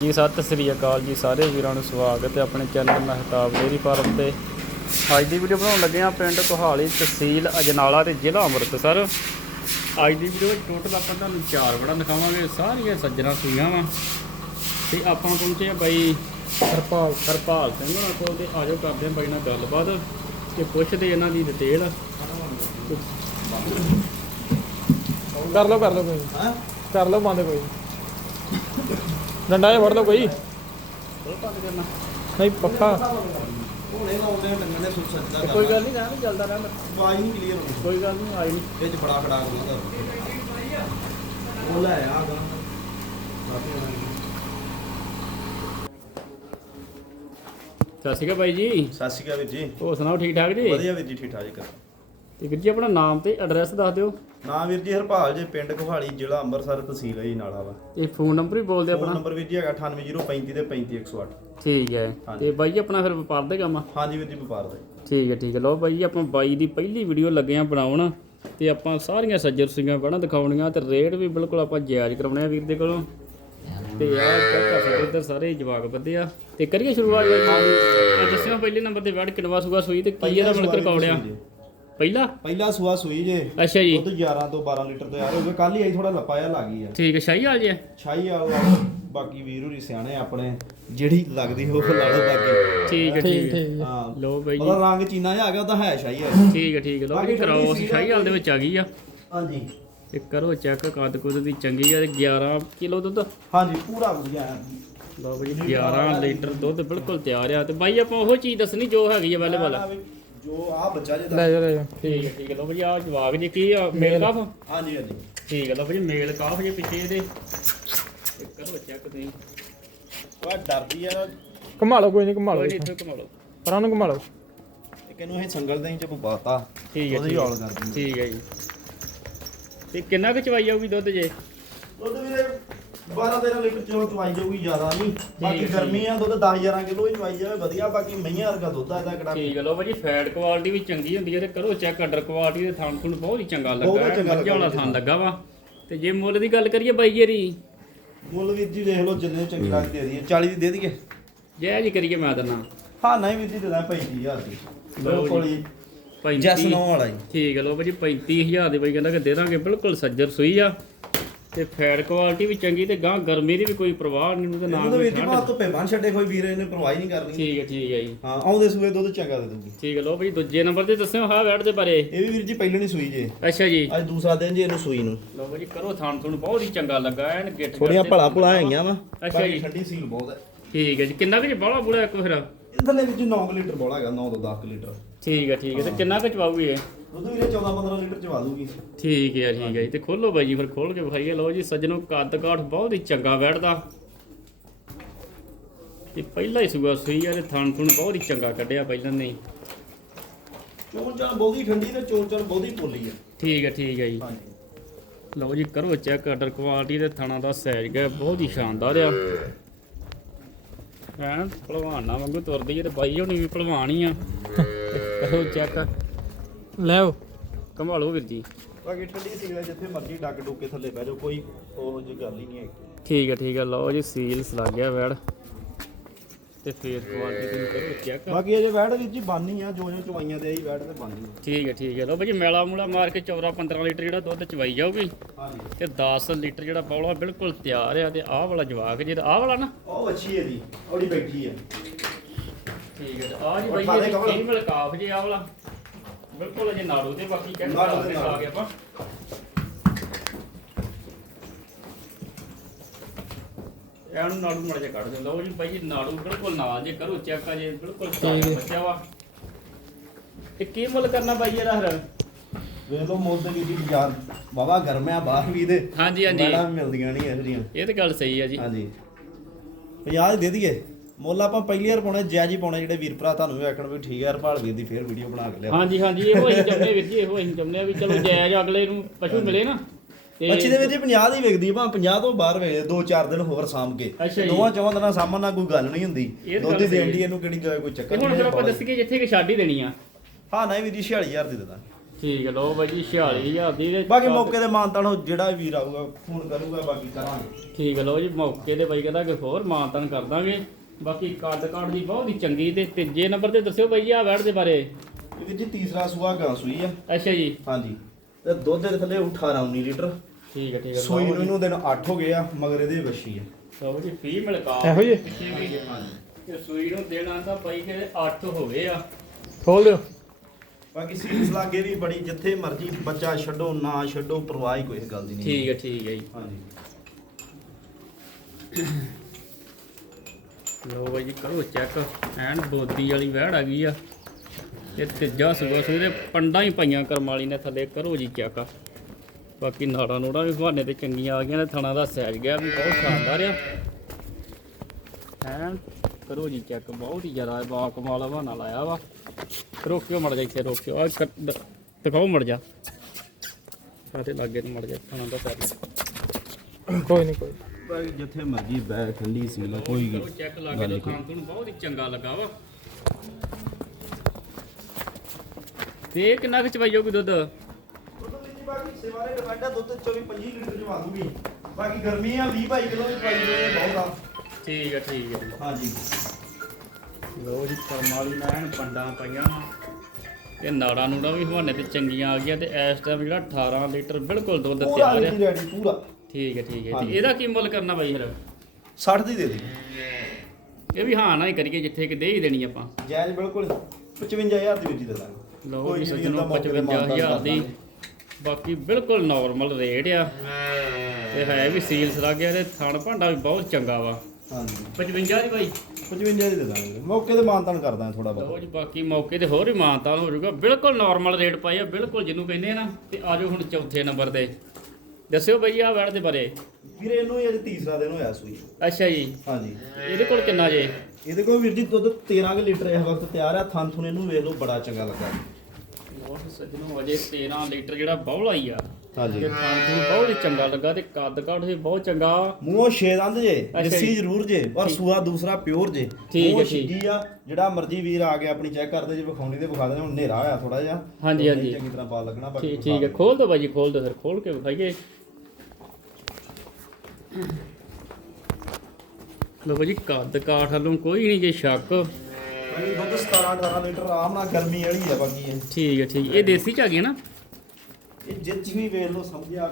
ਜੀ ਸਤਿ ਸ੍ਰੀ ਅਕਾਲ ਜੀ ਸਾਰੇ ਵੀਰਾਂ ਨੂੰ ਸਵਾਗਤ ਹੈ ਆਪਣੇ ਚੈਨਲ ਮਹਿਤਾਬ ਡੇਰੀ ਫਾਰਮ ਤੇ। ਅੱਜ ਦੀ ਵੀਡੀਓ ਬਣਾਉਣ ਲੱਗੇ ਆ ਪਿੰਡ ਕੋਹਾਲੀ ਤਹਿਸੀਲ ਅਜਨਾਲਾ ਤੇ ਜ਼ਿਲ੍ਹਾ ਅੰਮ੍ਰਿਤਸਰ। ਅੱਜ ਦੀ ਵੀਡੀਓ ਵਿੱਚ ਟੋਟਲ ਆਪਾਂ ਤੁਹਾਨੂੰ ਚਾਰ ਵੜਾ ਦਿਖਾਵਾਂਗੇ ਸਾਰੀਆਂ ਸੱਜਣਾ ਸੂਈਆਂ ਵਾ। ਤੇ ਆਪਾਂ ਪਹੁੰਚੇ ਆ ਬਾਈ ਹਰਪਾਲ ਹਰਪਾਲ ਸਿੰਘ ਉਹਨਾਂ ਕੋਲ ਤੇ ਆਜੋ ਕਰਦੇ ਆ ਬਾਈ ਨਾਲ ਗੱਲਬਾਤ ਤੇ ਪੁੱਛਦੇ ਇਹਨਾਂ ਦੀ ਡਿਟੇਲ ਕਰ ਲਓ ਕਰ ਲਓ ਕੋਈ। ਹਾਂ? ਕਰ ਲਓ ਬੰਦ ਕੋਈ। ਡੰਡਾ ਜਿਹਾ ਫੜ ਲਓ ਕੋਈ। ਨਹੀਂ ਪੱਖਾ ਹੁਣੇ ਲਾਉਂਦੇ ਟੰਗਣ ਦੇ ਸੁੱਤ ਸੱਜਦਾ ਕੋਈ ਗੱਲ ਨਹੀਂ ਰਹਿਣ ਚੱਲਦਾ ਰਹਿਣ ਆਵਾਜ਼ ਨਹੀਂ ਕਲੀਅਰ ਹੋਣੀ ਕੋਈ ਗੱਲ ਨਹੀਂ ਆਈ ਨਹੀਂ ਇਹ ਚ ਬੜਾ ਖੜਾ ਕਰੂੰਗਾ ਉਹ ਲੈ ਆ ਗਾ। ਸਤਿ ਸ਼੍ਰੀ ਅਕਾਲ ਬਾਈ ਜੀ। ਸਤਿ ਸ਼੍ਰੀ ਅਕਾਲ ਵੀਰ ਜੀ। ਹੋਰ ਸੁਣਾਓ ਠੀਕ ਠਾਕ ਜੀ? ਵਧੀਆ ਵੀਰ ਜੀ ਠੀਕ ਠਾਕ ਜੀ। ਕਰ ਤੇ ਵੀਰ ਜੀ ਆਪਣਾ ਨਾਮ ਤੇ ਐਡਰੈਸ ਦੱਸ ਦਿਓ। ਨਾ ਵੀਰ ਜੀ ਹਰਪਾਲ ਜੀ ਪਿੰਡ ਕੋਹਾਲੀ ਜ਼ਿਲ੍ਹਾ ਅੰਮ੍ਰਿਤਸਰ ਤਹਿਸੀਲ ਹੈ ਜੀ ਨਾਲਾ ਵਾ। ਤੇ ਫੋਨ ਨੰਬਰ ਵੀ ਬੋਲ ਦਿਓ ਫੋਨ ਆਪਣਾ? ਨੰਬਰ ਵੀਰ ਜੀ ਹੈਗਾ 98035 ਤੇ 35108 ਠੀਕ ਹੈ। ਤੇ ਬਾਈ ਜੀ ਆਪਣਾ ਫਿਰ ਵਪਾਰ ਦਾ ਕੰਮ ਆ? ਹਾਂਜੀ ਵੀਰ ਜੀ ਵਪਾਰ ਦਾ ਠੀਕ ਹੈ ਠੀਕ ਹੈ। ਲਓ ਬਾਈ ਜੀ ਆਪਾਂ ਬਾਈ ਦੀ ਪਹਿਲੀ ਵੀਡੀਓ ਲੱਗੇ ਆ ਬਣਾਉਣ ਤੇ ਆਪਾਂ ਸਾਰੀਆਂ ਸੱਜਰ ਸਿੰਘਾਂ ਬਣਾ ਦਿਖਾਉਣੀਆਂ ਤੇ ਰੇਟ ਵੀ ਬਿਲਕੁਲ ਆਪਾਂ ਜਾਇਜ਼ ਕਰਾਉਣੇ ਆ ਵੀਰ ਦੇ ਕੋਲੋਂ। ਤੇ ਆ ਚੱਕਾ ਸਾਡੇ ਇੱਧਰ ਸਾਰੇ ਜਵਾਕ ਬੱਦੇ ਆ। ਤੇ ਕਰੀਏ ਸ਼ੁਰੂਆਤ ਬਾਈ ਜੀ। ਇਹ ਦੱਸਿਓ ਪਹਿਲੇ ਨੰਬਰ ਤੇ ਵੜ ਕਿੰਨਵਾ ਸੂਆ ਸੂਈ ਤੇ ਕੀ ਇਹਦਾ ਮਿਲਕ ਰਿਕਾਰਡਿਆ ਪਹਿਲਾ? ਪਹਿਲਾ ਸੂਆ ਸੂਈ ਜੇ। ਅੱਛਾ ਜੀ। ਦੁੱਧ 11 ਤੋਂ 12 ਲੀਟਰ ਤਿਆਰ ਹੋ ਗਿਆ। ਕੱਲ ਹੀ ਆਈ ਥੋੜਾ ਲੱਪਾ ਜਿਹਾ ਲੱਗ ਗਈ ਆ। ਠੀਕ ਹੈ ਸ਼ਾਹੀ ਹਾਲ ਜੀ ਛਾਈ ਆ ਬਾਕੀ ਵੀਰ ਹੋਰੀ ਸਿਆਣੇ ਆਪਣੇ। ਜਿਹੜੀ ਲੱਗਦੀ ਉਹ ਲਾ ਲਓ ਬਾਕੀ। ਠੀਕ ਹੈ ਠੀਕ ਹੈ। ਹਾਂ। ਲਓ ਬਾਈ ਜੀ। ਉਹਦਾ ਰੰਗ ਚੀਨਾ ਜਿਹਾ ਆ ਗਿਆ ਉਹਦਾ ਹੈ ਸ਼ਾਹੀ ਆ। ਠੀਕ ਹੈ ਠੀਕ ਹੈ। ਲਓ ਬਾਕੀ ਜੀ ਕਰਾਓ ਠੰਡੀ ਸੀ ਸ਼ਾਹੀ ਹਾਲ ਦੇ ਵਿੱਚ ਆ ਗਈ ਆ। ਹਾਂਜੀ। ਤੇ ਕਰੋ ਚੈੱਕ ਕੱਦ ਕੁਦ ਦੀ ਚੰਗੀ ਆ ਤੇ 11 ਕਿਲੋ ਦੁੱਧ? ਹਾਂਜੀ ਪੂਰਾ ਵਧੀਆ ਲਓ ਬਈ 11 ਲੀਟਰ ਦੁੱਧ ਬਿਲਕੁਲ ਤਿਆਰ ਆ। ਤੇ ਬਾਈ ਆਪਾਂ ਉਹ ਚੀਜ਼ ਦੱਸਣੀ ਜੋ ਹੈਗੀ ਆ ਅਵੇਲੇਬਲ। ਜੋ ਆ ਬੱਚਾ ਜੇ ਲੈ ਜਾ ਲੈ ਜਾ। ਠੀਕ ਹੈ ਠੀਕ ਹੈ। ਲਓ ਬਈ ਆ ਜਵਾਬ ਜੀ ਕੀ ਆ ਮੇਲ ਕਾਫ ਹਾਂਜੀ ਹਾਂਜੀ। ਠੀਕ ਹੈ ਲਓ ਬਈ ਮੇਲ ਕਾਫ ਜੇ ਪਿੱਛੇ ਇਹਦੇ? ਤੇ ਕਰੋ ਚੈੱਕ ਤੁਸੀਂ। ਉਹ ਡਰਦੀ ਆ ਘੁਮਾ ਲਓ ਕੋਈ ਨਹੀਂ ਘੁਮਾ ਲਓ ਕੋਈ ਨਹੀਂ ਇੱਥੇ। ਘੁਮਾ ਲਓ। ਪਰਾਂ ਨੂੰ ਘੁਮਾ ਲਓ। ਇੱਕ ਇਹਨੂੰ ਇਹ ਸੰਗਲ ਦੇ ਚ ਪਾਤਾ ਠੀਕ ਹੈ ਉਹਦੀ ਠੀਕ ਹੈ। ਔਲ ਕਰ ਦਿੰਦੇ। ਠੀਕ ਹੈ ਜੀ। ਤੇ ਕਿੰਨਾ ਕੁ ਚਵਾਈ ਆਊਗੀ ਦੁੱਧ ਜੇ? ਦੁੱਧ ਵੀਰੇ 12 13 ਲੀਟਰ ਚੋਂ ਚਵਾਈ ਜਾਊਗੀ ਜ਼ਿਆਦਾ ਨਹੀਂ। ਬਾਕੀ ਠੀਕ, ਗਰਮੀ ਆ ਦੁੱਧ 10 11 ਕਿਲੋ ਹੀ ਚਵਾਈ ਜਾਵੇ ਵਧੀਆ ਬਾਕੀ ਮਈਆਂ ਵਰਗਾ ਦੁੱਧ ਆ ਇਹਦਾ ਕਿਹੜਾ। ਠੀਕ ਹੈ ਲਓ ਭਾਜੀ ਫੈਟ ਕੁਆਲਿਟੀ ਵੀ ਚੰਗੀ ਹੁੰਦੀ ਹੈ ਤੇ ਕਰੋ ਚੈੱਕ ਆਰਡਰ ਕੁਆਲਿਟੀ ਦੇ ਥਣ ਥੁਣ ਬਹੁਤ ਹੀ ਚੰਗਾ ਬਹੁਤ ਲੱਗਾ ਚੰਗਾ ਮੱਝਾਂ ਵਾਲਾ ਲੱਗਾ ਥਣ ਲੱਗਾ ਵਾ। ਤੇ ਜੇ ਮੁੱਲ ਦੀ ਗੱਲ ਕਰੀਏ ਬਾਈ ਜੀ ਮੁੱਲ ਵੀਰ ਜੀ ਦੇਖ ਲਓ ਜਿੰਨੇ ਚੰਗੀ ਲੱਗਦੀ ਦੇ ਦਈਏ 40 ਦੀ ਦੇ ਦਈਏ? ਜੈ ਜੀ ਕਰੀਏ ਮੈਂ ਦਨਾ ਹਾਂ ਨਹੀਂ ਵੀਰ ਜੀ ਦੇ ਦਾਂ 35000 ਦੀ। ਜੀ। ਬਿਲਕੁਲ ਹੀ 35 ਜੈਸ ਨੋ ਵਾਲਾ ਹੀ ਠੀਕ ਹੈ ਲਓ ਭਾਜੀ 35000 ਦੇ ਬਾਈ ਕਹਿੰਦਾ ਕਿ ਦੇ ਦਾਂਗੇ ਬਿਲਕੁਲ ਸੱਜਰ ਸੂਈ ਆ। ਤੇ ਫੈਟ ਕੁਆਲਿਟੀ ਵੀ ਚੰਗੀ ਤੇ ਗਾਂ ਗਰਮੀ ਦੀ ਵੀ ਕੋਈ ਪ੍ਰਵਾਹ ਨਹੀਂ ਉਹਦੇ ਇਹਨਾਂ ਨਾਲ ਦਾ ਕੋਈ ਠੰਡ। ਬਾਤ ਧੁੱਪੇ ਬੰਨ ਛੱਡੇ ਕੋਈ ਵੀਰ ਇਹਨੇ ਪਰਵਾਹ ਹੀ ਨਹੀਂ ਕਰਨੀ। ਠੀਕ ਹੈ ਠੀਕ ਹੈ ਜੀ। ਹਾਂ ਆਉਂਦੇ ਸੂਏ ਦੁੱਧ ਚੰਗਾ ਦੇ ਦੂਗੀ ਠੀਕ ਹੈ ਲਓ ਭਾਜੀ ਦੂਜੇ ਨੰਬਰ ਤੇ ਦੱਸਿਓ ਹਾਂ ਵੈਟ ਦੇ ਬਾਰੇ। ਇਹ ਵੀ ਵੀਰ ਜੀ ਪਹਿਲੇ ਨਹੀਂ ਸੂਈ ਜੇ। ਅੱਛਾ ਜੀ। ਅੱਜ ਦੂਸਰਾ ਦਿਨ ਜੀ ਇਹਨੂੰ ਸੂਈ ਨੂੰ। ਲਓ ਭਾਜੀ ਕਰੋ ਥਣ ਥੁਣ ਬਹੁਤ ਹੀ ਚੰਗਾ ਲੱਗਾ ਐਨ ਗਿੱਟ ਥੋੜੀਆਂ ਭਲਾ ਭੁਲਾ ਹੈਗੀਆਂ ਵਾ। ਅੱਛਾ ਜੀ। ਠੰਡੀ ਸੀਲ ਬਹੁਤ ਹੈ। ਠੀਕ ਹੈ ਜੀ ਕਿੰਨਾ ਕੁ ਜੀ ਬਾਹਲਾ ਬੁੜਾ ਇੱਕ ਫਿਰ? ਇਹ ਥੱਲੇ ਵਿੱਚ 9 ਲੀਟਰ ਬੋਲਾ ਹੈਗਾ 9 ਤੋਂ 10 ਲੀਟਰ। ਠੀਕ ਹੈ ਠੀਕ ਹੈ ਤੇ ਕਿੰਨਾ ਕੁ ਚਵਾਉਗੀ ਇਹ? ਦੁੱਧ ਵੀਰੇ 14 15 ਲੀਟਰ ਚਵਾ ਦੂਗੀ। ਠੀਕ ਹੈ ਠੀਕ ਹੈ। ਜੀ ਤੇ ਖੋਲੋ ਬਾਈ ਜੀ ਫਿਰ ਖੋਲ ਕੇ ਵਿਖਾਈਏ। ਲਓ ਜੀ ਸੱਜਣੋ ਕੱਦ ਕਾਠ ਬਹੁਤ ਹੀ ਚੰਗਾ ਬੈਠਦਾ। ਇਹ ਪਹਿਲਾ ਹੀ ਸੂਆ ਸੂਈ ਆ ਤੇ ਥਣ ਥੁਣ ਬਹੁਤ ਹੀ ਚੰਗਾ ਕੱਢਿਆ ਪਹਿਲਾਂ ਨੇ। ਹੀ। ਚੋਣ ਬਹੁਤੀ ਠੰਡੀ ਤੇ ਚੋਣ ਚਾਲ ਬਹੁਤੀ ਪੋਲੀ ਹੈ ਠੀਕ ਹੈ ਠੀਕ ਹੈ ਜੀ। ਹਾਂਜੀ। ਲਓ ਜੀ ਕਰੋ ਚੈੱਕ ਆਰਡਰ ਕੁਆਲਿਟੀ ਤੇ ਥਣਾ ਦਾ ਸਾਈਜ਼ ਹੈ ਬਹੁਤ ਹੀ ਸ਼ਾਨਦਾਰ ਆ। ਐਨ ਭਲਵਾਨਾ ਵਾਂਗੂ ਤੁਰਦੀ ਹੈ ਤੇ ਬਾਈ ਹੋਣੀ ਵੀ ਭਲਵਾਨ ਹੀ ਆ। ਕਰੋ ਚੈੱਕ। ਲੈ ਆਓ। ਕੰਭਾਲੋ ਵੀਰ ਜੀ। ਬਾਕੀ ਠੰਡੀ ਸੀਲ ਹੈ ਜਿੱਥੇ ਮਰਜ਼ੀ ਡੱਕ ਡੁੱਕ ਕੇ ਥੱਲੇ ਬਹਿ ਜਾਓ ਕੋਈ ਉਹ ਜਿਹੀ ਗੱਲ ਹੀ ਨਹੀਂ ਹੈਗੀ। ਠੀਕ ਹੈ ਠੀਕ ਹੈ ਲਓ ਜੀ ਸੀਲਸ ਲੱਗ ਗਿਆ ਵੈੜ। ਤੇ ਫੇਸ ਕੁਆਲਿਟੀ ਤੁਸੀਂ ਕਰੋ ਚੈੱਕ ਬਾਕੀ ਅਜੇ ਵੈੜ ਵੀਰ ਜੀ ਬਾਨੀ ਆ ਜੋ ਜੋ ਚਵਾਈਆਂ ਤੇ ਆਈ ਵੈੜ ਤੇ ਬਾਨੀ ਆ। ਠੀਕ ਹੈ ਠੀਕ ਹੈ ਲਓ ਭਾਜੀ ਮੈਲਾ ਮੂਲਾ ਮਾਰ ਕੇ 14 15 ਲੀਟਰ ਜਿਹੜਾ ਦੁੱਧ ਚਵਾਈ ਜਾਊਗੀ ਹਾਂਜੀ। ਤੇ 10 ਲੀਟਰ ਜਿਹੜਾ ਪੌਲਾ ਬਿਲਕੁਲ ਤਿਆਰ ਆ ਤੇ ਆਹ ਵਾਲਾ ਜਵਾਕ ਜਿਹੜਾ ਆਹ ਵਾਲਾ ਨਾ। ਉਹ ਅੱਛੀ ਹੈ ਜੀ ਉਹਦੀ ਬੈਠੀ ਹੈ। ਠੀਕ ਹੈ ਆਹ ਜੀ ਲੈ ਇਹ। ਫੀਮੇਲ ਕਾਫ ਜੇ ਆਹ ਵਾਲਾ। ਬਿਲਕੁਲ ਅਜੇ ਨਾੜੂ ਤੇ ਬਾਕੀ ਕਹਿੰਦੇ ਨਾੜੂ ਆ ਗਏ ਆਪਾਂ। ਇਹਨੂੰ ਨਾੜੂ ਮੜ ਜਾ ਕੱਢ ਦਿੰਦਾ। ਉਹ ਜੀ ਬਾਈ ਜੀ ਨਾੜੂ ਬਿਲਕੁਲ ਨਾਲ ਜੇ ਕਰੋ ਚੈੱਕ ਅਜੇ ਬਿਲਕੁਲ ਤਾਜ਼ਾ ਬੱਚਾ ਵਾ। ਤੇ ਕੀ ਮੁੱਲ ਕਰਨਾ ਬਾਈ ਇਹਦਾ ਹਰ ਵੇਖ ਲਓ ਮੁੱਲ ਤੇ ਵੀ ਬਾਜ਼ਾਰ ਬਾਬਾ ਗਰਮ ਆ ਬਾਹਰ ਵੀ ਦੇ ਹਾਂਜੀ ਹਾਂਜੀ। ਵੀ ਮਿਲਦੀਆਂ ਨਹੀਂ ਇਹੋ ਇਹ ਤਾਂ ਗੱਲ ਸਹੀ ਆ ਜੀ। ਹਾਂਜੀ। 50 ਦੇ ਦਈਏ। ਮੁੱਲ ਆਪਾਂ ਪਹਿਲੀ ਵਾਰ ਪਾਉਣਾ ਜਾਇਜ਼ ਹੀ ਪਾਉਣਾ ਜਿਹੜੇ ਵੀਰ ਭਰਾ ਤੁਹਾਨੂੰ ਵੀ ਆਖਣ ਵੀ ਠੀਕ ਹੈ ਹਰਪਾਲ ਵੀਰ ਦੀ ਫੇਰ ਵੀਡੀਓ ਬਣਾ ਕੇ ਲਿਆ ਹਾਂਜੀ ਹਾਂਜੀ ਇਹੋ ਅਸੀਂ ਚਾਹੁੰਦੇ ਵੀਰ ਜੀ ਇਹੋ ਅਸੀਂ ਚਾਹੁੰਦੇ ਆ ਵੀ ਚਲੋ ਜਾਇਜ਼ ਅਗਲੇ ਨੂੰ ਪਸ਼ੂ ਮਿਲੇ ਨਾ। ਤੇ ਮੱਛੀ ਦੇ ਵਿੱਚ ਹੀ 50 ਦੀ ਵਿਕਦੀ ਭਾਂ 50 ਤੋਂ ਬਾਹਰ ਵੇਚ ਦੋ ਚਾਰ ਦਿਨ ਹੋਰ ਸਾਂਭ ਕੇ। ਅੱਛਾ ਜੀ। ਦੋਵਾਂ ਚੌਵਾਂ ਦਿਨਾਂ ਸਾਂਭਣ ਨਾਲ ਕੋਈ ਗੱਲ ਨਹੀਂ ਹੁੰਦੀ। ਇਹ ਤਾਂ ਦੁੱਧ ਗੱਲ ਦੀ ਸਹੀ ਦੇਣ ਦੀ ਹੈ। ਇਹਨੂੰ ਕਿਹੜੀ ਕੋਈ ਤੇ ਚੱਕਰ ਹੁਣ ਫਿਰ ਆਪਾਂ ਨਹੀਂ ਦੱਸੀਏ ਜਿੱਥੇ ਕਿ ਛੱਡ ਹੀ ਦੇਣੀ ਆ। ਹਾਂ ਨਹੀਂ ਵੀਰ ਜੀ 46000 ਦੇ ਦੇਦਾ ਠੀਕ ਹੈ ਲਓ ਬਾਈ ਜੀ 46000 ਦੀ ਤੇ ਬਾਕੀ ਮੌਕੇ ਤੇ ਮਾਨਤਾਨ ਹੋ ਜਿਹੜਾ ਵੀਰ ਆਊਗਾ ਫੋਨ ਕਰੂਗਾ ਬਾਕੀ ਕਰਾਂਗੇ। ਠੀਕ ਹੈ ਲਓ ਜੀ ਮੌਕੇ ਤੇ ਬਾਈ ਕਹਿੰਦਾ ਕਿ ਹੋਰ ਮਾਨਤਨ ਕਰ ਦਾਂਗੇ। ਬਾਕੀ ਕੱਦ ਕਾਠ ਦੀ ਬਹੁਤ ਹੀ ਚੰਗੀ ਤੇ ਤੀਜੇ ਨੰਬਰ ਤੇ ਦੱਸਿਓ ਬਾਈ ਜੀ ਆ ਵੈੜ ਦੇ ਬਾਰੇ। ਇਹ ਵੀਰ ਜੀ ਤੀਸਰਾ ਸੂਆ ਗਾਂ ਸੂਈ ਆ। ਅੱਛਾ ਜੀ। ਹਾਂਜੀ। ਤੇ ਦੁੱਧ ਦੇ ਥੱਲੇ 18 19 ਲੀਟਰ। ਠੀਕ ਹੈ ਠੀਕ ਹੈ। ਸੂਈ ਨੂੰ ਇਹਨੂੰ ਦਿਨ 8 ਹੋ ਗਏ ਆ ਮਗਰ ਇਹਦੇ ਵੱਛੀ ਆ। ਲਓ ਜੀ ਫੀਮੇਲ ਕਾ ਇਹੋ ਵੀ ਤੇ ਸੂਈ ਨੂੰ ਦੇਣਾ ਤਾਂ ਬਾਈ ਕਿ 8 ਹੋ ਗਏ ਆ। ਖੋਲ ਦਿਓ। ਬਾਕੀ ਸੀਰੀਜ਼ ਲਾਗੇ ਵੀ ਬੜੀ ਜਿੱਥੇ ਮਰਜ਼ੀ ਬੱਚਾ ਛੱਡੋ ਨਾ ਛੱਡੋ ਪਰਵਾਹ ਹੀ ਕੋਈ ਗੱਲ ਦੀ ਨਹੀਂ। ਠੀਕ ਹੈ ਠੀਕ ਹੈ ਜੀ। ਹਾਂਜੀ। ਲੋ ਬਾਈ ਜੀ, ਕਰੋ ਚੈੱਕ ਐਨ ਬੋਦੀ ਵਾਲੀ ਵਹਿੜ ਆ ਗਈ ਆ। ਇਹ ਤੀਜਾ ਸੂਆ ਸੂਈ ਪੰਡਾਂ ਹੀ ਪਈਆਂ ਕਰਮ ਨੇ ਥੱਲੇ, ਕਰੋ ਜੀ ਚੈੱਕ ਬਾਕੀ ਨਾੜਾ ਨੂੜਾ ਵੀ ਬਹਾਨੇ ਤੇ ਚੰਗੀਆਂ ਆ ਗਈਆਂ ਨੇ, ਥਣਾ ਦਾ ਸਾਈਜ਼ ਗਿਆ ਵੀ ਬਹੁਤ ਸ਼ਾਨਦਾਰ ਆ। ਐਨ ਕਰੋ ਜੀ ਚੈੱਕ ਬਹੁਤ ਹੀ ਜ਼ਿਆਦਾ ਬਾ ਕਮਾਲ ਬਹਾਨਾ ਲਾਇਆ ਵਾ। ਰੋਕਿਓ ਮੜ ਜਾ ਇੱਥੇ, ਰੋਕਿਓ। ਆ ਦਿਖਾਓ ਮੜ ਜਾ। ਸਾਡੇ ਲਾਗੇ ਨੂੰ ਮੜ ਜਾ, ਥਣਾ ਦਾ ਸਾਈਜ਼ ਕੋਈ ਨਹੀਂ ਕੋਈ ਬਾਕੀ ਜਿੱਥੇ ਮਰਜ਼ੀ ਬੈ ਠੰਡੀ ਸੀ ਲਾ ਕੋਈ ਕਰੋ ਚੈੱਕ ਲਾ ਕੇ ਗੱਲ ਤੇ ਕੋਈ। ਖਾਣ ਤੋਂ ਬਹੁਤ ਹੀ ਚੰਗਾ ਲੱਗਾ ਵਾ। ਤੇ ਕਿੰਨਾ ਕੁ ਚਵਾਈਓ ਕੋਈ ਦੁੱਧ? ਉਦੋਂ ਵਿੱਚ ਬਾਕੀ ਸੇਵਾਰੇ ਡਿਪੈਂਡਾ ਦੁੱਧ 24 25 ਲੀਟਰ ਜਵਾ ਦੂਗੀ ਬਾਕੀ ਗਰਮੀ ਆ 20 22 ਕਿਲੋ ਦੀ ਪਾਈ ਹੋਈ ਬਹੁਤ ਆ। ਠੀਕ ਠੀਕ ਹਾਂਜੀ। ਲੋ ਜੀ ਪੰਡਾਂ ਪਈਆਂ ਵਾਂ। ਤੇ ਨਾੜਾ ਨੂੜਾ ਵੀ ਹਵਾਨੇ ਤੇ ਚੰਗੀਆਂ ਆ ਗਈਆਂ ਤੇ ਇਸ ਟਾਈਮ ਜਿਹੜਾ 18 ਲੀਟਰ ਬਿਲਕੁਲ ਦੁੱਧ ਤਿਆਰ ਹੈ ਪੂਰਾ। ਠੀਕ ਹੈ ਠੀਕ ਹੈ। ਹਾਂਜੀ। ਇਹਦਾ ਕੀ ਮੁੱਲ ਕਰਨਾ ਬਾਈ ਫਿਰ? 60 ਦੀ ਦੇ ਦੇ। ਇਹ ਵੀ ਹਾਂ ਨਾ ਹੀ ਕਰੀਏ ਜਿੱਥੇ ਕਿ ਦੇ ਹੀ ਦੇਣੀ ਆਪਾਂ। ਜਾਇਜ਼ ਬਿਲਕੁਲ 55000 ਦੀ ਵਿੱਚ ਦੇ ਦਾਂਗੇ। ਲਓ ਕੋਈ ਜੀ ਨਹੀਂ ਸੱਜਣੋ ਇਹਦਾ ਮੌਕੇ ਤੇ 55000 ਦੀ। ਬਾਕੀ ਬਿਲਕੁਲ ਨਾਰਮਲ ਰੇਟ ਆ। ਤੇ ਹੈ ਵੀ ਸੀਲਸ ਲੱਗ ਗਿਆ ਤੇ ਥਣ ਭਾਂਡਾ ਵੀ ਬਹੁਤ ਚੰਗਾ ਵਾ। ਹਾਂਜੀ। 55 ਦੀ ਬਾਈ? 55 ਦੀ ਦੇ ਦਾਂਗੇ। ਮੌਕੇ ਤੇ ਮਾਨਤਾਨ ਕਰਦਾ ਥੋੜਾ ਬਹੁਤ। ਲਓ ਜੀ ਬਾਕੀ ਮੌਕੇ ਤੇ ਹੋਰ ਵੀ ਮਾਨਤਾਨ ਹੋ ਜਾਊਗਾ। ਬਿਲਕੁਲ ਨਾਰਮਲ ਰੇਟ ਪਾਈ ਆ ਬਿਲਕੁਲ ਜਿਹਨੂੰ ਕਹਿੰਦੇ ਆ ਨਾ ਤੇ ਆਜੋ ਹੁਣ ਚੌਥੇ ਨੰਬਰ ਤੇ। ਦੱਸਿਓ ਬਈ ਆ ਵੜ ਦੇ ਬਾਰੇ। ਵੀਰੇ ਇਹਨੂੰ ਹੀ ਅੱਜ ਤੀਸਰਾ ਦਿਨ ਹੋਇਆ ਸੂਈ। ਅੱਛਾ ਜੀ। ਹਾਂਜੀ। ਇਹਦੇ ਕੋਲ ਕਿੰਨਾ ਜੇ? ਇਹਦੇ ਕੋਲ ਵੀਰ ਜੀ ਦੁੱਧ 13 ਕੁ ਲੀਟਰ ਇਸ ਵਕਤ ਤਿਆਰ ਆ। ਥਣ ਥੁਣ ਇਹਨੂੰ ਵੇਖ ਲਓ ਬੜਾ ਚੰਗਾ ਲੱਗਾ। ਬਹੁਤ ਸੱਜਣੋ ਅਜੇ 13 ਲੀਟਰ ਜਿਹੜਾ ਬੌਲਾ ਹੀ ਆ। ਹਾਂਜੀ। ਤੇ ਖਾਣ ਨੂੰ ਬਹੁਤ ਹੀ ਚੰਗਾ ਲੱਗਾ ਤੇ ਕੱਦ ਕਾਠ ਵੀ ਬਹੁਤ ਚੰਗਾ। ਮੂੰਹੋਂ ਛੇ ਦੰਦ ਜੇ ਅੱਛਾ ਜੱਸੀ ਜੀ। ਜ਼ਰੂਰ ਜੇ ਪਰ ਸੂਆ ਦੂਸਰਾ ਪਿਓਰ ਜੇ। ਠੀਕ ਹੈ, ਆ। ਜਿਹੜਾ ਮਰਜ਼ੀ ਵੀਰ ਆ ਕੇ ਆਪਣੀ ਚੈੱਕ ਕਰਦੇ ਜੇ ਵਿਖਾਉਣੀ ਤੇ ਵਿਖਾ ਦੇਣਾ। ਹੁਣ ਹਨੇਰਾ ਹੋਇਆ ਥੋੜਾ ਜਿਹਾ। ਹਾਂਜੀ, ਹਾਂਜੀ। ਚੰਗੀ ਤਰ੍ਹਾਂ ਪਾ ਲੱਗਣਾ ਬਾਕੀ ਠੀਕ ਠੀਕ ਹੈ। ਖੋਲ ਦੋ ਬਾਜੀ ਖੋਲ ਦੋ ਫਿਰ। ਖੋਲ ਕੇ ਵਿਖਾਈਏ। ਲੋ ਬਾਜੀ ਕੱਦ ਕਾਠ ਵੱਲੋਂ ਕੋਈ ਨਹੀਂ ਜੇ ਸ਼ੱਕ। ਬਾਕੀ ਦੁੱਧ 17 18 ਲੀਟਰ ਆਰਾਮ ਨਾਲ ਗਰਮੀ ਵਾਲੀ ਆ ਬਾਕੀ ਇਹ। ਠੀਕ ਹੈ ਠੀਕ ਇਹ ਦੇਸੀ ਚ ਆ ਗਈ ਨਾ? ਇਹ ਜਿੱਚ ਵੀ ਵੇਖ ਲਓ ਸਮਝਿਆ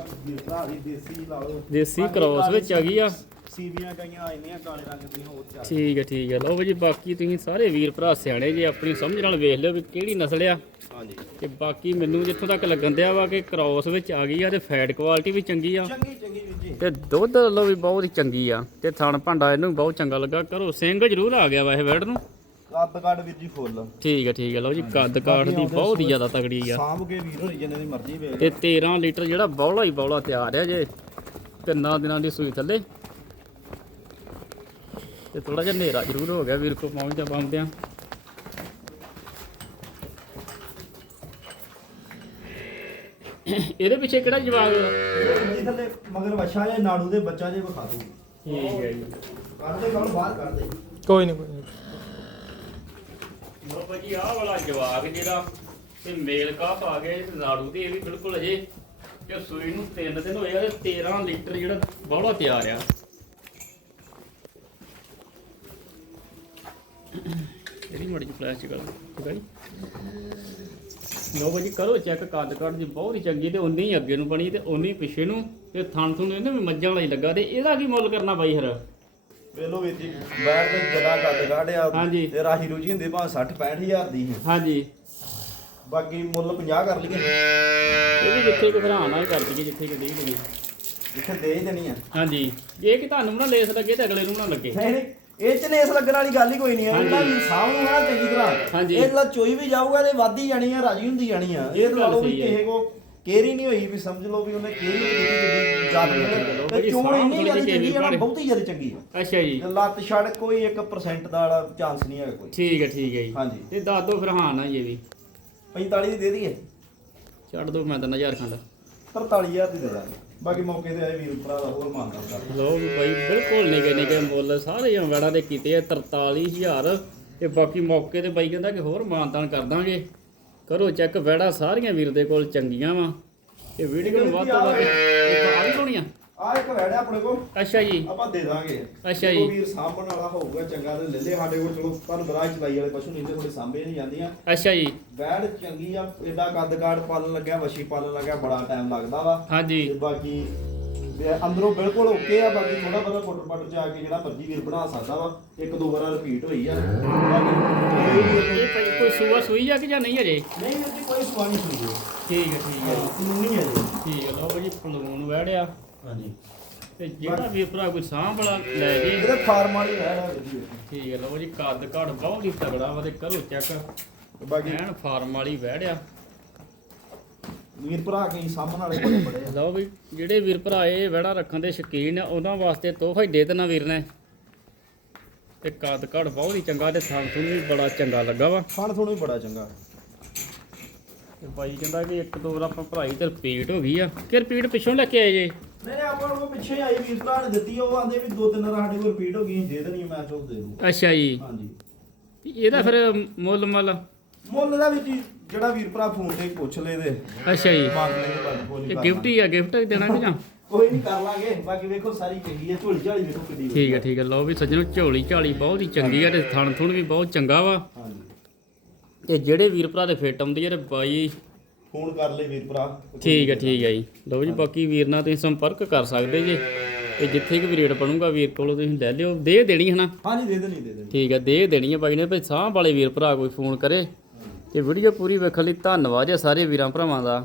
ਭਰਾ ਦੀ ਦੇਸੀ ਲਾ ਲਓ। ਦੇਸੀ ਕ੍ਰੋਸ ਵਿੱਚ ਆ ਗਈ ਆ। ਸੀਵੀਆਂ ਗਈਆਂ ਆ ਇੰਨੀਆਂ ਕਾਲੇ ਰੰਗ ਦੀਆਂ ਹੋਰ ਚਾਰ ਠੀਕ ਹੈ ਠੀਕ ਹੈ ਲਓ ਬਾਜੀ ਬਾਕੀ ਤੁਸੀਂ ਸਾਰੇ ਵੀਰ ਭਰਾ ਸਿਆਣੇ ਜੇ ਆਪਣੀ ਸਮਝ ਨਾਲ ਵੇਖ ਲਿਓ ਵੀ ਕਿਹੜੀ ਨਸਲ ਆ। ਹਾਂਜੀ। ਤੇ ਬਾਕੀ ਮੈਨੂੰ ਜਿੱਥੋਂ ਤੱਕ ਲੱਗਣ ਦਿਆ ਵਾ ਕਿ ਕ੍ਰੋਸ ਵਿੱਚ ਆ ਗਈ ਆ ਤੇ ਫੈਟ ਕੁਆਲਿਟੀ ਵੀ ਚੰਗੀ ਆ। ਚੰਗੀ ਚੰਗੀ ਜੀ ਤੇ ਦੁੱਧ ਵੱਲੋਂ ਵੀ ਬਹੁਤ ਹੀ ਚੰਗੀ ਆ ਤੇ ਥਣ ਭਾਂਡਾ ਇਹਨੂੰ ਬਹੁਤ ਚੰਗਾ ਲੱਗਾ। ਕਰੋ ਸਿੰਘ ਜ਼ਰੂਰ ਆ ਗਿਆ ਵਾ ਇਹ ਵੈੜ ਨੂੰ। ਕੱਦ ਕੱਦ ਵੀਰ ਜੀ ਫੁੱਲ। ਠੀਕ ਹੈ ਠੀਕ ਹੈ ਲਓ ਜੀ ਕੱਦ ਕਾਠ ਦੀ ਬਹੁਤ ਹੀ ਜ਼ਿਆਦਾ ਤਗੜੀ ਆ। ਸਾਂਭ ਕੇ ਵੀਰ ਹੋਰੀ ਜਿੰਨੇ ਦੀ ਮਰਜ਼ੀ ਵੇਖ ਤੇ 13 ਲੀਟਰ ਜਿਹੜਾ ਬੌਲਾ ਹੀ ਬੌਲਾ ਤਿਆਰ ਆ ਜੇ। ਤਿੰਨਾਂ ਦਿਨਾਂ ਦੀ ਸੂਈ ਥੱਲੇ। ਤੇ ਥੋੜਾ ਜਿਹਾ ਹਨੇਰਾ ਜ਼ਰੂਰ ਹੋ ਗਿਆ ਵੀਰ ਕੋ ਪਹੁੰਚਦਾ ਪਹੁੰਚਦਿਆਂ। ਇਹਦੇ ਪਿੱਛੇ ਕਿਹੜਾ ਜਵਾਬ ਥੱਲੇ ਮਗਰ ਵਛਾ ਜੇ ਨਾੜੂ ਦੇ ਬੱਚਾ ਜੇ ਵਿਖਾ ਦੂ ਠੀਕ ਹੈ ਜੀ। ਕੱਢ ਦੇ ਕੱਲ ਬਾਹਰ ਕੱਢ ਦੇ। ਕੋਈ ਨਹੀਂ ਕੋਈ ਨਹੀਂ ਲੋ ਭਾਜੀ ਆਹ ਵਾਲਾ ਜਵਾਗ ਜਿਹੜਾ ਤੇ ਮੇਲ ਕਾਪ ਆ ਗਏ ਤੇ ਨਾੜੂ ਤੇ ਇਹ ਵੀ ਬਿਲਕੁਲ ਅਜੇ ਕਿ ਸੂਈ ਨੂੰ 3 ਦਿਨ ਹੋਏ ਆ ਤੇ 13 ਲੀਟਰ ਜਿਹੜਾ ਬੌਲਾ ਤਿਆਰ ਆ। ਇਹਦੀ ਮੜੀ ਫਲੈਸ਼ ਗੱਲ ਠੀਕ ਹੈ ਜੀ। ਲੋ ਭਾਜੀ ਕਰੋ ਚੈੱਕ ਕੱਦ ਕੱਦ ਦੀ ਬਹੁਤ ਹੀ ਚੰਗੀ ਤੇ ਉਨੀ ਹੀ ਅੱਗੇ ਨੂੰ ਬਣੀ ਤੇ ਉਨੀ ਪਿੱਛੇ ਨੂੰ ਤੇ ਥਣ ਥੁਣ ਇਹਨੇ ਵੀ ਮੱਝਾਂ ਵਾਲਾ ਹੀ ਲੱਗਾ ਤੇ ਇਹਦਾ ਕੀ ਮੁੱਲ ਕਰਨਾ ਬਾਈ ਹਰ ਵੇਖ ਲਓ ਵੀਰ ਜੀ ਬੈਠ ਤੇ ਜਲਾ ਕੱਦ ਹਾਂਜੀ। ਤੇ ਰਾਹੀ ਰੂਜੀ ਹੁੰਦੀ ਭਾਵੇਂ 60 65000 ਦੀ ਹੈ ਹਾਂਜੀ। ਬਾਕੀ ਮੁੱਲ 50 ਕਰ ਲਈਏ। ਇਹ ਵੀ ਜਿੱਥੇ ਕਿ ਭਰਾਣਾ ਹੀ ਕਰ ਦਈਏ ਜਿੱਥੇ ਕਿ ਦੇ ਦੇਣੀ। ਜਿੱਥੇ ਦੇ ਹੀ ਦੇਣੀ ਆ। ਹਾਂਜੀ। ਜੇ ਕਿ ਤੁਹਾਨੂੰ ਨਾ ਲੇਸ ਲੱਗੇ ਤੇ ਅਗਲੇ ਨੂੰ ਨਾ ਲੱਗੇ। ਨਹੀਂ ਨਹੀਂ। ਇਹ ਚ ਨੇਸ ਲੱਗਣ ਵਾਲੀ ਗੱਲ ਹੀ ਕੋਈ ਨਹੀਂ ਹੈ। ਹਾਂਜੀ। ਇਹਦਾ ਵੀ ਸਾਹ ਨੂੰ ਨਾ ਚੰਗੀ ਤਰ੍ਹਾਂ। ਇਹ ਲਾ ਚੋਈ ਵੀ ਜਾਊਗਾ ਤੇ ਵੱਧਦੀ ਜਾਣੀ ਆ ਰਾਜੀ ਹੁੰਦੀ ਜਾਣੀ ਆ। ਇਹ ਗੱਲ ਲਾ ਲਓ ਵੀ। ਕਿਸੇ ਕੋ ਕੇਰੀ ਨਹੀਂ ਹੋਈ ਵੀ ਸਮਝ ਲਓ ਵੀ ਉਹਨੇ ਕੇਰੀ ਕੀਤੀ ਜਾਤ ਚਲੋ ਤੇ ਚੋਣ ਇੰਨੀ ਜਿਹੀ ਚੰਗੀ ਆ। ਬਹੁਤੀ ਜ਼ਿਆਦਾ ਚੰਗੀ ਆ। ਅੱਛਾ ਜੀ। ਲੱਤ ਛੱਡ ਕੋਈ 1% ਦਾ ਚਾਂਸ ਨਹੀਂ ਹੈਗਾ ਕੋਈ। ਠੀਕ ਹੈ ਠੀਕ ਹੈ ਜੀ। ਹਾਂਜੀ। ਤੇ ਦੱਸ ਦੋ ਫਿਰ ਹਾਂ ਨਾ ਇਹ ਵੀ। 45 ਦੀ ਦੇ ਦਈਏ। ਛੱਡ ਦੋ ਮੈਂ ਤਾਂ ਨਜ਼ਾਰ ਖੰਡ। 43000 ਦੀ ਦੇ ਦਾਂਗੇ। ਬਾਕੀ ਮੌਕੇ ਤੇ ਆਏ ਵੀਰ ਭਰਾ ਦਾ ਹੋਰ ਮਾਨਦਾਨ ਕਰ ਲੋ ਵੀ ਬਾਈ, ਬਿਲਕੁਲ ਨਿੱਕੇ ਨਿੱਕੇ ਮੁੱਲ, ਸਾਰੇ ਜੰਗੜਾ ਦੇ ਕੀਤੇ ਆ 43000 ਤੇ ਬਾਕੀ ਮੌਕੇ ਤੇ ਬਾਈ ਕਹਿੰਦਾ ਕਿ ਹੋਰ ਮਾਨਤਾਨ ਕਰ ਦਾਂਗੇ। ਕਰੋ ਚੈੱਕ, ਵੈੜਾ ਸਾਰੀਆਂ ਵੀਰ ਦੇ ਕੋਲ ਚੰਗੀਆਂ ਵਾ। ਇਹ ਵੀਡੀਓ ਨੂੰ ਵੱਧ ਤੋਂ ਵੱਧ, ਇੱਕ ਆ ਵੀ ਆ ਆ ਇੱਕ ਵੈੜਾ ਆਪਣੇ ਕੋਲ। ਅੱਛਾ ਜੀ। ਆਪਾਂ ਦੇ ਦਾਂਗੇ। ਅੱਛਾ ਜੇ ਕੋਈ ਜੀ। ਵੀਰ ਸਾਂਭਣ ਵਾਲਾ ਹੋਊਗਾ ਚੰਗਾ ਤੇ ਲੈ ਲੈ ਸਾਡੇ ਕੋਲ। ਚਲੋ ਤੁਹਾਨੂੰ ਬਰਾਜ ਚਲਾਈ ਵਾਲੇ ਪਸ਼ੂ ਨਹੀਂ ਤੇ ਥੋੜੇ ਸਾਂਭੇ ਨਹੀਂ ਜਾਂਦੀਆਂ। ਅੱਛਾ ਜੀ। ਵੈੜ ਚੰਗੀ ਆ ਐਡਾ ਕੱਦ ਕਾੜ ਪਾਲਣ ਲੱਗਿਆ ਵਸ਼ੀ ਪਾਲਣ ਲੱਗਿਆ ਬੜਾ ਟਾਈਮ ਲੱਗਦਾ ਵਾ। ਹਾਂਜੀ। ਤੇ ਬਾਕੀ ਤੇ ਅੰਦਰੋਂ ਬਿਲਕੁਲ ਓਕੇ ਆ ਬਾਕੀ ਥੋੜਾ ਬਹੁਤਾ ਫੁੱਟ ਚ ਆ ਕੇ ਜਿਹੜਾ ਮਰਜ਼ੀ ਵੀਰ ਬਣਾ ਸਕਦਾ ਵਾ। ਇੱਕ ਦੋ ਵਾਰ ਰਿਪੀਟ ਹੋਈ ਆ। ਇਹ ਭਾਈ ਕੋਈ ਸੂਆ ਸੂਈ ਆ ਕਿ ਜਾਂ ਨਹੀਂ ਅਜੇ? ਨਹੀਂ ਜੀ ਕੋਈ ਸੁਆਣੀ ਸੁਣੀ ਠੀਕ ਹੈ ਠੀਕ ਹੈ। ਕਾਨੂੰਨੀ ਹੈ ਜੀ ਠੀਕ ਹੈ ਲਓ ਜੀ ਪਲੂਨ ਵੜਿਆ ਹਾਂਜੀ। ਤੇ ਜਿਹੜਾ ਵੀ ਭਰਾ ਕੋਈ ਸਾਂਭ ਵਾਲਾ ਲੈ ਜੇ। ਇਹਦੇ ਫਾਰਮ ਵਾਲੀ ਵੀਰ ਠੀਕ ਹੈ ਲਓ ਜੀ ਕੱਦ ਘੜ ਬਹੁਤ ਹੀ ਤਗੜਾ ਵਾ ਤੇ ਕਰੋ ਚੈੱਕ। ਬਾਕੀ ਐਨ ਫਾਰਮ ਵਾਲੀ ਵੜਿਆ ਵੀਰ ਭਰਾ ਕਈ ਸਾਹਮਣ ਵਾਲੇ ਬੜੇ ਬੜੇ ਆ। ਲਓ ਵੀ ਜਿਹੜੇ ਵੀਰ ਭਰਾ ਇਹ ਵੜਾ ਰੱਖਣ ਦੇ ਸ਼ੌਕੀਨ ਆ ਉਹਨਾਂ ਵਾਸਤੇ ਤੋਹਫਾ ਹੀ ਦੇ ਦੇਣਾ ਵੀਰ ਨੇ। ਤੇ ਕੱਦ ਘੜ ਬਹੁਤ ਹੀ ਚੰਗਾ ਤੇ ਥਾਂ ਥੂੰ ਵੀ ਬੜਾ ਚੰਗਾ ਲੱਗਾ ਵਾ। ਫਣ ਤੁਹਾਨੂੰ ਵੀ ਬੜਾ ਚੰਗਾ। ਤੇ ਬਾਈ ਕਹਿੰਦਾ ਕਿ ਇੱਕ ਦੋ ਵਾਰ ਆਪਾਂ ਭਰਾਈ ਤੇ ਰਿਪੀਟ ਹੋ ਗਈ ਆ। ਕਿ ਰਿਪੀਟ ਪਿੱਛੋਂ ਲੈ ਕੇ ਆਏ ਜੇ? ਨਹੀਂ ਆਪਾਂ ਨੂੰ ਪਿੱਛੇ ਆਈ ਵੀਰ ਭਰਾ ਨੇ ਦਿੱਤੀ ਉਹ ਆਂਦੇ ਵੀ ਦੋ ਤਿੰਨ ਵਾਰ ਸਾਡੇ ਕੋਲ ਰਿਪੀਟ ਹੋ ਗਈ ਦੇ ਦੇਣੀ ਮੈਂ ਚੁੱਕ ਦੇ ਦੂੰ। ਅੱਛਾ ਜੀ। ਹਾਂਜੀ। ਤੇ ਇਹਦਾ ਫਿਰ ਮੁੱਲ ਮੁੱਲ? ਮੁੱਲ ਦਾ ਵਿੱਚ ਹੀ ਜਿਹੜਾ ਵੀਰ ਭਰਾ ਫੋਨ ਤੇ ਪੁੱਛ ਲੈ ਦੇ ਅੱਛਾ ਜੀ। ਮੰਗ ਲੈ ਕੇ ਬਾਕੀ ਬੋਲੀ ਇਹ ਗਿਫਟ ਹੀ ਆ ਗਿਫਟ ਦੇਣਾ ਕਿ ਜਾਂ? ਕੋਈ ਨਹੀਂ ਕਰ ਲਾਂਗੇ ਬਾਕੀ ਵੇਖੋ ਸਾਰੀ ਚੰਗੀ ਹੈ ਝੋਲੀ ਝਾਲੀ ਵੇਖੋ ਕਿੱਡੀ ਠੀਕ ਹੈ ਠੀਕ ਹੈ ਲਓ ਵੀ ਸੱਜਣੋ ਝੋਲੀ ਝਾਲੀ ਬਹੁਤ ਹੀ ਚੰਗੀ ਆ ਤੇ ਥਣ ਥੁਣ ਵੀ ਬਹੁਤ ਚੰਗਾ ਵਾ। ਹਾਂਜੀ। ਤੇ ਜਿਹੜੇ ਵੀਰ ਭਰਾ ਦੇ ਫਿੱਟ ਆਉਂਦੀ ਆ ਤੇ ਬਾਈ ਫੋਨ ਕਰ ਲੈ ਵੀਰ ਭਰਾ। ਠੀਕ ਹੈ ਠੀਕ ਹੈ ਜੀ। ਲਓ ਜੀ ਬਾਕੀ ਵੀਰ ਨਾਲ ਤੁਸੀਂ ਸੰਪਰਕ ਕਰ ਸਕਦੇ ਜੇ। ਤੇ ਜਿੱਥੇ ਕਿ ਵੀ ਰੇਟ ਬਣੂਗਾ ਵੀਰ ਕੋਲੋਂ ਤੁਸੀਂ ਲੈ ਲਿਓ। ਦੇ ਦੇਣੀ ਹਨਾ ਹਾਂਜੀ ਦੇ ਦੇਣੀ ਦੇ ਦੇਣੀ। ਠੀਕ ਹੈ ਦੇ ਦੇਣੀ ਹੈ ਬਾਈ ਨੇ। ਭਈ ਸਾਹ ਵਾਲੇ ਵੀਰ ਭਰਾ ਕੋਈ ਫੋਨ ਕਰੇ। ਤੇ ਵੀਡੀਓ ਪੂਰੀ ਵੇਖਣ ਲਈ ਧੰਨਵਾਦ ਹੈ ਸਾਰੇ ਵੀਰਾਂ ਭਰਾਵਾਂ ਦਾ।